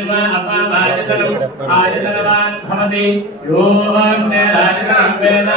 वा अपामायतनम् आयतनवान् भवति यो अग्नेरायतनं वेद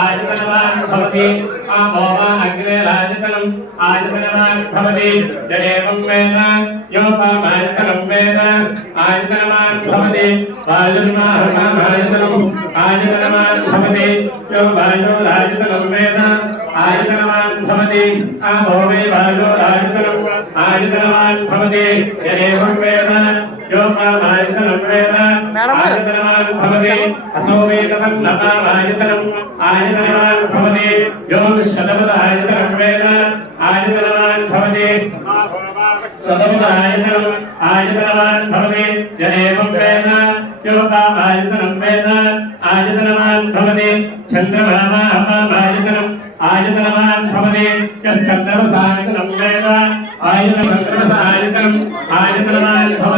आयतनवान् भवति आपो वा अग्नेरायतनम् आयतनवान् भवति य एवं वेद योपामायतनं वेद आयतनवान् भवति वायुर्वाहमायतनम् आयतनवान् भवति यो वायुरायतनं वेद आयतनवान् भवति आपो वै वायुरायतनम् आयतनवान् भवति य एवं वेद योपामायतनं वेद आयतनवान् भवति असौ वेदवन्नपामायतनम् आयतनवान् भवति यो शतपदायतनं वेद आयतनवान् भवति शतपदायतनम् आयतनवान् भवति य एवं वेद योपामायतनं वेद आयतनवान् भवति चन्द्रभामा